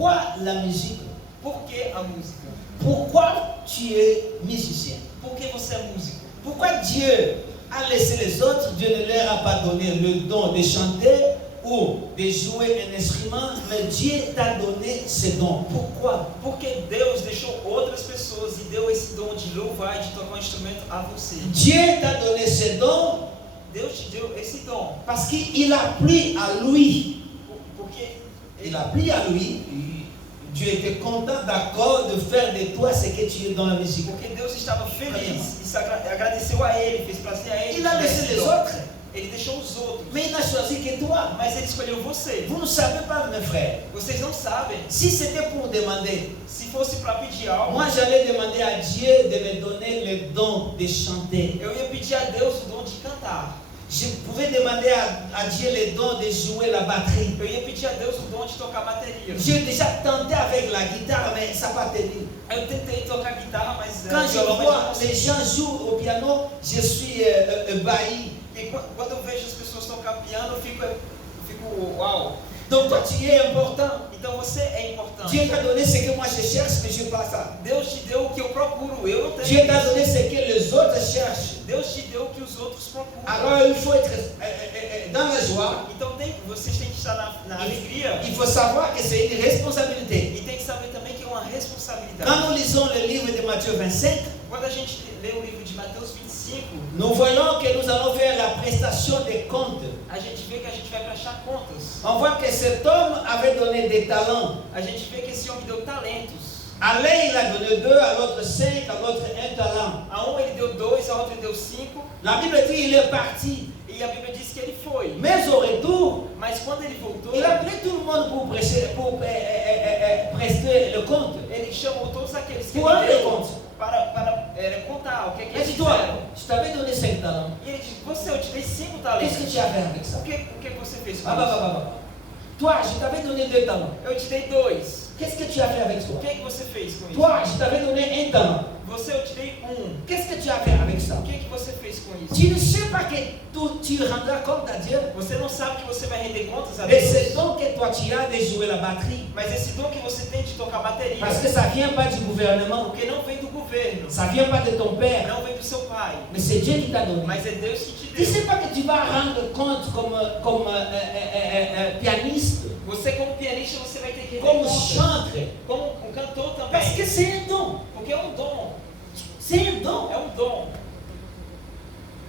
Pourquoi la musique? Por que a música? Pourquoi tu es musicien? Por que você é músico? Pourquoi Dieu a laissé les autres? Dieu ne leur a pas donné le don de chanter ou de jouer un instrument, mais Dieu t'a donné ce don. Pourquoi? Porque Deus deixou outras pessoas e deu esse dom de louvar e de tocar um instrumento a você. Dieu t'a donné ce don Deus te deu esse dom. parce qu'il a plu à lui. Porque Il a plu à lui. Dieu était content, d'accord, de faire de toi ce que tu es dans la musique. Porque Deus estava feliz e se agradeceu a ele, fez prazer a ele. Il a laissé les autres, Ele deixou os outros, mais il n'a choisi que toi. mas ele escolheu você. Vous ne savez pas, mes frères. Vocês não sabem. Si c'était pour demander, Se fosse para pedir algo, moi j'allais demander à Dieu de me donner le don de chanter. eu ia pedir a Deus o dom de cantar. Je pouvais demander à Dieu le don de jouer la batterie. Eu ia pedir a Deus o dom de tocar bateria. J'ai déjà tenté avec la guitare, mais ça n'a pas tenu. Eu tentei tocar guitarra, mas Quand je violão, mas vois não consegui. les gens jouer au piano, je suis ébahi. E quando eu vejo as pessoas tocar piano, eu fico uau. Donc toi tu es important. Então você é importante. Dieu t'a donné ce que moi je cherche, mais je n'ai pas ça. Deus te deu o que eu procuro, eu não tenho. Dieu t'a donné ce que les autres cherchent. Deus te deu o que os outros procuram. Alors il faut être dans la joie. Então vocês têm que estar na alegria Il faut savoir que c'est une responsabilité. e tem que saber também que é uma responsabilidade. Quand nous lisons le livre de Matthieu 25, Quando a gente lê o livro de Mateus 25, nous voyons que nous allons faire la prestation des comptes. a gente vê que a gente vai prestar contas. On voit que cet homme avait donné des talents. A gente vê que esse homem deu talentos. À l'un, il a donné 2, à l'autre 5, à l'autre 1 talent. A um ele deu 2, a outro ele deu 5. La Bible dit qu'il est parti. E a Bíblia diz que ele foi. Mais au retour, Mas quando ele voltou, il a appelé tout le monde pour prester le compte. ele chamou todos aqueles que Pour ele rendre deu compte. para contar o que é que Il eles dit, toi, fizeram. je t'avais donné 5 talents. E ele disse, eu te dei 5 Qu'est-ce talentos. que tu as fait avec ça? O que você fez com Ah, isso? Toi, je t'avais donné 2 talents. Eu te dei 2. Qu'est-ce que tu as fait avec O toi? que você fez com isso? Toi, je t'avais donné 1 talent. Eu te dei 1. Qu'est-ce que tu as fait avec ça? O que você fez com isso? Tu ne sais pas que tu rendras compte à Dieu Você não sabe que você vai render contas a de Deus. ce don que toi tu as de jouer la batterie. Mas esse dom que você tem de tocar bateria, Parce que ça ne vient pas du gouvernement, porque não vem do governo, ça ne vient pas de ton père, não vem do seu pai, mais c'est Dieu qui t'a donné. mas é Deus que te Tu ne deu. sais pas que tu vas rendre compte comme pianiste, Você como pianista, você vai ter que render comme contas. chanteur, Como um cantor parce que também. c'est un don. Porque é um dom. C'est un don. É um dom.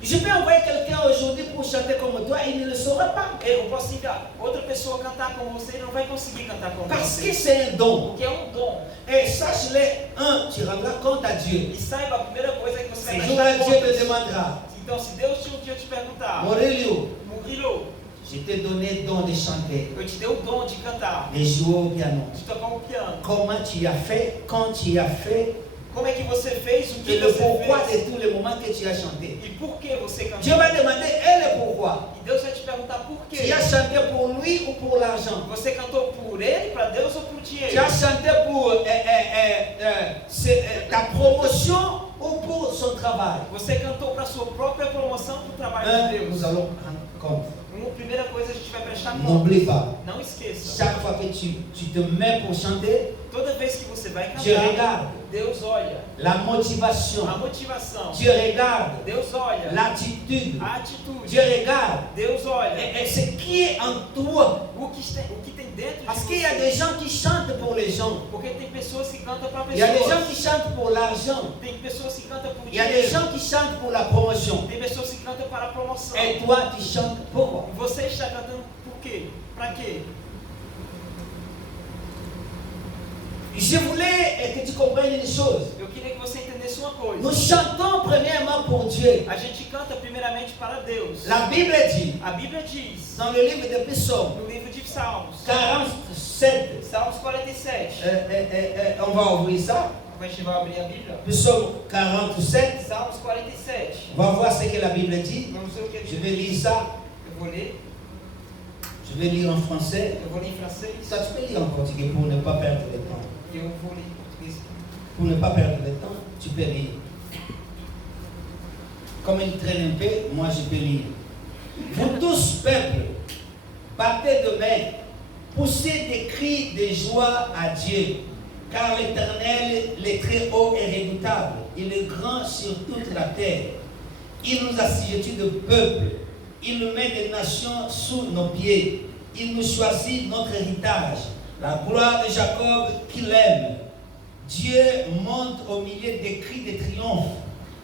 Je peux envoyer quelqu'un aujourd'hui pour chanter comme toi, il ne le saura pas. Eu posso enviar outra pessoa cantar com você e não vai conseguir cantar com Parce que você. c'est un don. Porque é um dom. Et sache-le, tu rendras compte à Dieu. E saiba, a primeira coisa é que você Ce vai jour-là, prestar Dieu te contas. demandera, Então, se Deus um dia te perguntar, Aurélio, Murilo, je t'ai donné le don de chanter, eu te dei o dom de cantar, de jouer au piano. de tocar o piano. Comment tu as fait, quand tu as fait, Como é que você fez, o que et le você pourquoi fez de tous les moments que tu as chanté. e por que você cantou. Dieu va demander et le pourquoi. E Deus vai te perguntar por quê. Tu as chanté pour lui ou pour l'argent? Você cantou por ele, para Deus ou por Tu dinheiro? as chanté pour ta promotion ou pour son travail? Você cantou para sua própria promoção, para o trabalho de Deus. Nous allons rendre compte. Uma primeira coisa a gente vai prestar conta. N'oublie pas, Não esqueça. chaque fois que tu te mets pour chanter, Toda vez que você vai Dieu cantar, regarde Deus olha. la motivation. A motivação. Dieu regarde Deus olha. l'attitude. A atitude. Dieu regarde Deus olha. et ce qui est en toi. O que tem dentro Parce de qu'il y a você. des gens qui chantent pour les gens. Porque tem pessoas que cantam para Il y a des gens pessoas. qui chantent pour l'argent. Tem pessoas que cantam por Il y a des dinheiro. gens qui chantent pour la promotion. Tem pessoas que cantam para a promoção. Et toi, tu chantes pourquoi? E você está cantando por quê? Para quê? Je voulais que tu comprennes une chose. Eu queria que você entendesse uma Nous coisa. chantons premièrement pour Dieu. A gente canta primeiramente para Deus. La Bible dit, A Bíblia diz, dans le livre des Psaumes, no livro de Salmos, 47, Salmos 47. on va ouvrir ça. A gente vai abrir a Bíblia. Psaume 47, Salmos 47. on va voir ce que la Bible dit. Vamos ver o que a Je Bíblia vais diz. lire ça. Eu vou ler. Je vais lire en français. Eu vou ler em francês. Ça, tu peux lire en portugais pour ne pas perdre le temps. E eu vou ler em português. Pour ne pas perdre le temps, tu peux lire. Comme il traîne un peu, moi je peux lire. Vous tous, peuple, battez de main, Poussez des cris de joie à Dieu, car l'Éternel, le Très-Haut, est redoutable. Il est grand sur toute la terre. Il nous assujettit de peuple. Il nous met des nations sous nos pieds. Il nous choisit notre héritage. La gloire de Jacob qu'il aime. Dieu monte au milieu des cris de triomphe.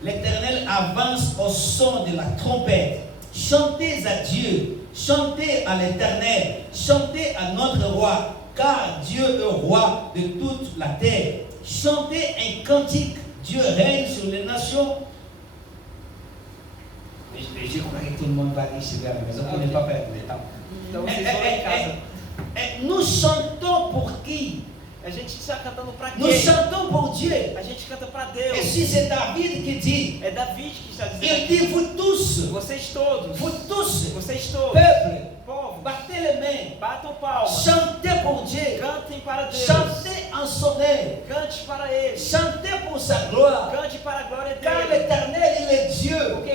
L'Éternel avance au son de la trompette. Chantez à Dieu, chantez à l'Éternel, chantez à notre roi, car Dieu est roi de toute la terre. Chantez un cantique, Dieu règne sur les nations. Je crois que tout le monde va dire c'est vers la maison, on n'est pas perdre le temps. Então vocês vão lá em casa. Nous chantons pour qui? A gente está cantando para Nous quem? chantons pour Dieu. A gente canta para Et Deus. si c'est David qui dit, É David que está dizendo. il dit vous tous, Vocês todos. Vocês todos. peuple, Povo, battez les mains, batam palmas. chantez pour Dieu, Cantem para Deus. chantez en sonnet, Cante para Ele. chantez pour sa gloire, Cante para a glória car dele. l'Éternel il est Dieu. Porque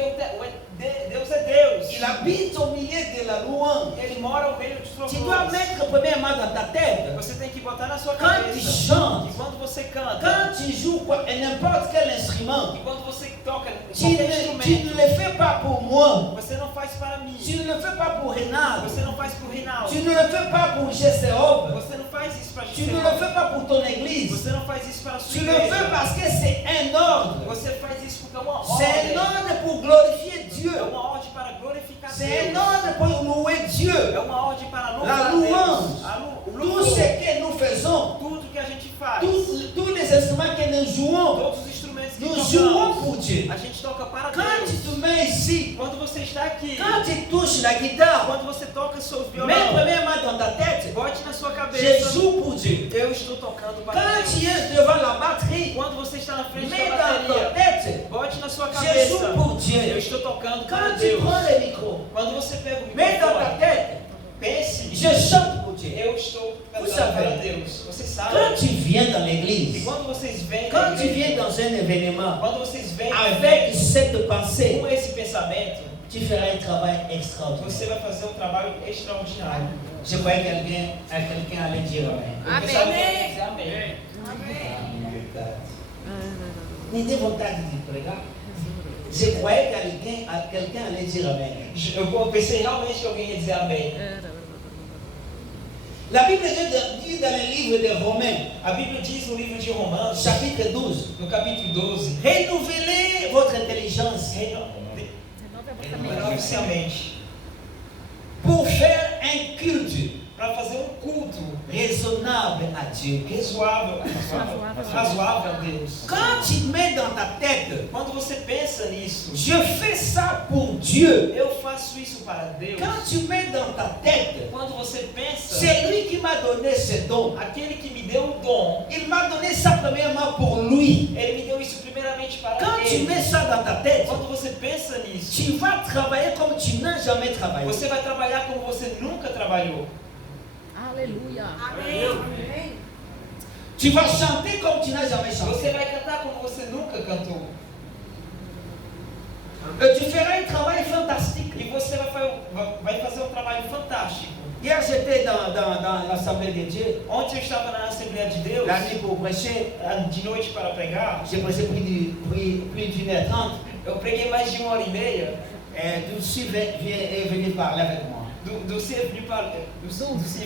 Deus é Deus. Il habite au milieu de la louange. Ele mora ao meio de suas Tu dois louvores. mettre premièrement dans ta tête. Você tem que botar na sua Quand tu cabeça. chantes, E quando você canta, quand tu joues n'importe quel instrument, e quando você toca tu qualquer ne instrumento, le fais pas pour moi, você não faz para mim. tu ne le fais pas pour Renal, Você não faz para o Reinaldo. tu ne le fais pas pour GCOB, Você não faz isso para tu ne le fais pas pour ton église, Você não faz isso para a sua tu le fais igreja. parce que c'est un ordre. Você faz isso porque é uma C'est un ordem. ordre pour glorifier Dieu. É uma ordem para glorificar C'est un Deus. ordre pour louer Dieu. É uma ordem para La louvar louange, Deus. O tout louvor. ce que nous faisons, Tudo que a gente faz. tous les instruments que nous jouons, Todos os instrumentos que nous jouons tocamos. pour Dieu. A gente toca para Quand tu Deus. te mets ici, Quando você está aqui. quand tu touches la guitare, Quando você toca seus mets violão. premièrement dans ta tête, Bote na sua je cabeça. joue pour Dieu. Eu estou tocando para Quand Deus. tu es devant la batterie, Quando você está na frente mets da dans ta bateria. tête, Bote na sua je cabeça. joue pour Eu Dieu. estou tocando para Quand tu Deus. prends le micro, Quando você pega o mets dans ta microfone, tête, pense. je chante pour Dieu. Eu estou Vous cantando savez, para Deus. Vocês sabem. Quand tu viens dans E l'église, quando vocês vêm na quand tu igreja, viens dans un événement, quando vocês vêm avec cette pensée, com esse pensamento, tu feras un travail extraordinaire. você vai fazer um trabalho extraordinário. Je croyais que quelqu'un allait dire Amen. Eu pensava que ia dizer amém. N'était vontade de pregar. Je croyais que quelqu'un allait dire Amen. Eu pensei realmente que alguém ia dizer amém. La Bible dit dans le livre de Romains, A Bíblia diz no livro de Romanos, chapitre 12, no capítulo 12, renouvelez votre intelligence oficialmente, pour faire un culte para fazer um culto raisonnable à Dieu. razoável a Deus. Quand tu mets dans ta tête, Quando você pensa nisso, je fais ça pour Dieu. eu faço isso para Deus. Quand tu mets dans ta tête, Quando você pensa, c'est lui qui m'a donné ce don. aquele que me deu o dom, Il m'a donné ça premièrement pour lui. ele me deu isso primeiramente para Quand tu ele. mets ça dans ta tête, Quando você pensa nisso, tu vas travailler comme tu n'as jamais travaillé. você vai trabalhar como você nunca trabalhou. Aleluia. Tu vas chanter comme tu n'as jamais chanté. Você vai cantar como você nunca cantou. Et tu feras un travail fantastique. E você vai fazer um trabalho fantástico. Hier, j'étais dans l'Assemblée de Dieu. Ontem eu estava na Assembleia de Deus, La nuit pour prêcher, de noite para pregar. j'ai prêché plus d'une heure trente. Eu preguei mais de 1h30. Et Dulcie est venu parler avec moi. Dulce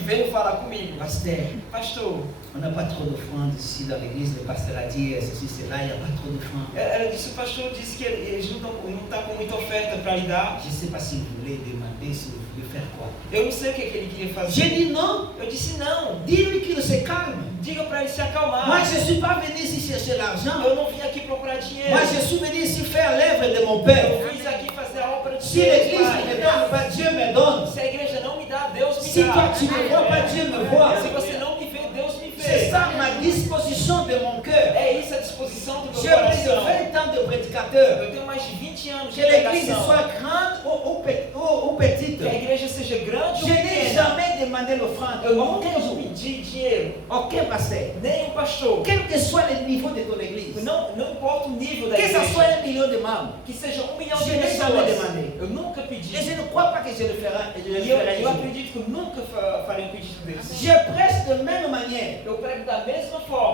veio falar comigo. Pasteur, Pastor, on n'a pas trop d'offrandes ici dans l'église. Le pasteur a dit ceci, cela, il n'y a pas trop d'offrandes. ela disse, o pastor disse que eles não estão com muita oferta para lhe dar. Je ne sais pas si vous voulez demander, si vous voulez faire quoi. Eu não sei o que ele queria fazer. J'ai dit non. Eu disse não. Dis-lui qu'il se calme. Diga para ele se acalmar. Moi, je ne suis pas venu ici chercher l'argent. Eu não vim aqui procurar dinheiro. Moi, je suis venu ici faire l'œuvre de mon Père. Eu vim aqui fazer a obra de Si Deus, l'église ne me donne pas, Dieu me donne. Se a igreja não me dá, Deus me Si dá. toi tu ne me vois pas, Dieu me voit. Se você não me vê, Deus me C'est vê. ça ma disposition de mon cœur. É isso a disposição do meu J'ai plus de coração. 20 ans de prédicateur. Eu tenho mais de 20 anos de Que l'église pregação. soit grande ou petite. Que a igreja seja grande Je ou n'ai pequena. jamais demandé l'offrande. Eu nunca pedi dinheiro. aucun pasteur, Nem um pastor. quel que soit le niveau de ton église, Não importa o nível da que ça soit igreja. 1 million de membres, Que seja 1 milhão Je de n'ai jamais pessoas. demandé. Eu nunca pedi. et je ne crois pas que je le ferai. E eu acredito que eu nunca farei um pedido desse. Je prêche de même manière. Eu prego da mesma forma.